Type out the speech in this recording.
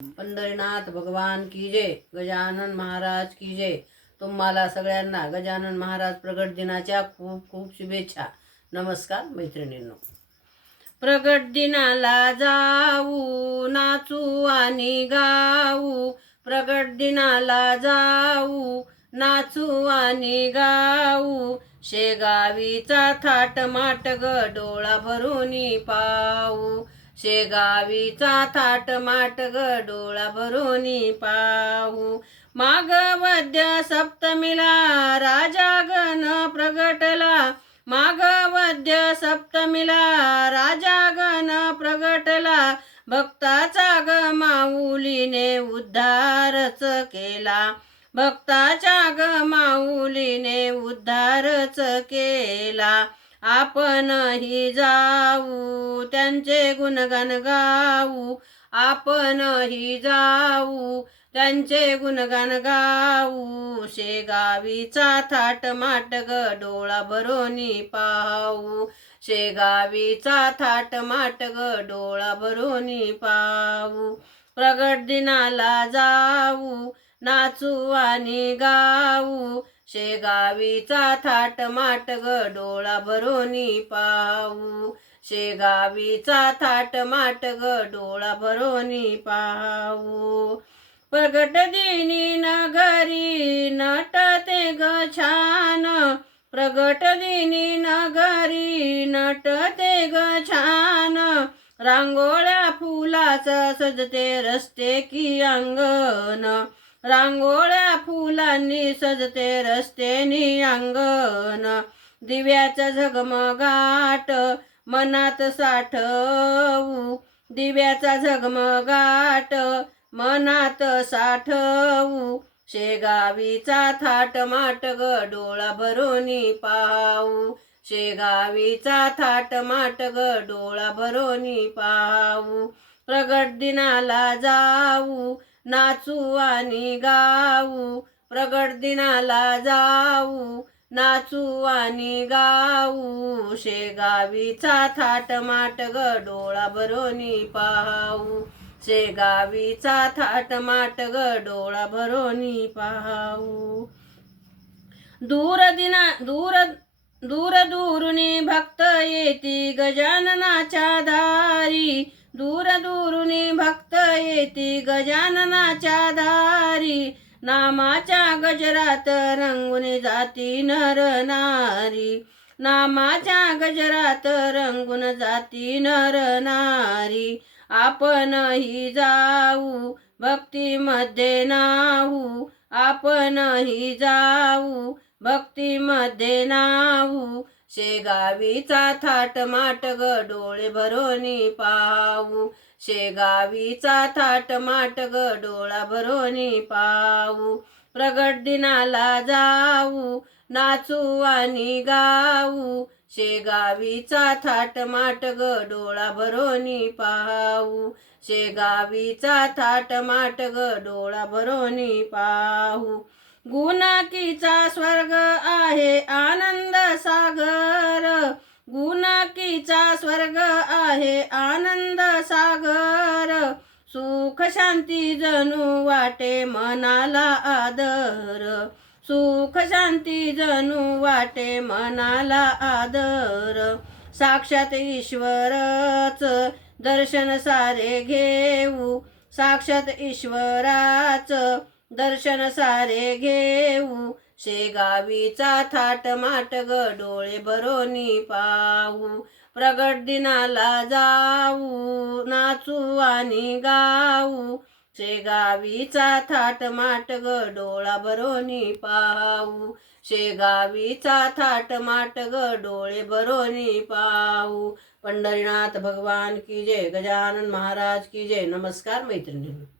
पंढरीनाथ भगवान की जय, गजानन महाराज की जय। तुम्हाला सगळ्यांना गजानन महाराज प्रगट दिनाच्या खूप खूप शुभेच्छा। नमस्कार मैत्रिणींनो। प्रगट दिनाला जाऊ, नाचू आणि गाऊ, प्रगट दिनाला जाऊ, नाचू आणि गाऊ, शेगावीचा थाट माट ग डोळा भरूनी पाऊ, शेगावीचा थाट माट ग डोळा भरूनी पाहू, माग वद्य सप्तमीला राजा गण प्रगटला, माग वद्य सप्तमीला राजा गण प्रगटला, भक्ताचा ग माऊलीने उद्धारच केला, भक्ताच्या ग माऊलीने उद्धारच केला, आपणही जाऊ त्यांचे गुणगान गाऊ, आपणही जाऊ त्यांचे गुणगान गाऊ, शेगावीचा थाट माट ग डोळा भरोनी पाहू, शेगावीचा थाट माट ग डोळा भरोनी पाहू, प्रगट दिनाला जाऊ, नाचू आणि गाऊ, शेगावीचा थाट माट ग डोळा भरोनी पाहू, शेगावीचा थाट माट ग डोळा भरोनी पाहू, प्रगट दिनी नगरी नटते ग छान, प्रगट दिनी नगरी नटते ग छान, रांगोळ्या फुलाचा सजते रस्ते की अंगण, रांगोळ्या फुलांनी सजते रस्त्यानी अंगण, दिव्याचा झगमगाट मनात साठवू, दिव्याचा झगमगाट मनात साठवू, शेगावीचा थाट माट ग डोळा भरोनी पाहू, शेगावीचा थाट माट ग डोळा भरोनी पाहू, प्रगट दिनाला जाऊ, नाचू आणि गाऊ, प्रगट दिनाला जाऊ, नाचू आणि गाऊ, शेगावीचा थाट माट ग डोळा भरोनी पाहू, शेगावीचा थाट माट ग डोळा भरोनी पाहू, दूर दूरुनी भक्त येती गजाननाच्या दारी, दूर दूरुनी भक्त येती गजाननाच्या दारी, नामाच्या गजरात रंगून जाती नर नारी, नामाच्या गजरात रंगून जाती नर नारी, आपणही जाऊ भक्तीमध्ये नाहू, आपणही जाऊ भक्तीमध्ये नाहू, शेगावीचा थाट माट ग डोळे भरोनी पाहू, शेगावीचा थाट माट ग डोळा भरोनी पाहू, प्रगट दिनाला जाऊ, नाचू आणि गाऊ, शेगावीचा थाट माट ग डोळा भरोनी पाहू, शेगावीचा थाट माट ग डोळा भरोनी पाहू, गुणकीचा स्वर्ग आहे आनंद सागर, गुणकीचा स्वर्ग आहे आनंद सागर, सुख शांती जणू वाटे मनाला आदर, सुख शांती जणू वाटे मनाला आदर, साक्षात ईश्वरच दर्शन सारे घेऊ, साक्षात ईश्वराच दर्शन सारे घेऊ, शेगावीचा थाट माट ग डोळे भरोनी पाहू, प्रगट दिनाला जाऊ, नाचू आणि गाऊ, शेगावीचा थाट माट ग डोळा भरोनी पाहू, शेगावीचा थाट माट ग डोळे भरोनी पाहू, पंढरीनाथ भगवान की जय, गजानन महाराज की जय। नमस्कार मैत्रिणींनो।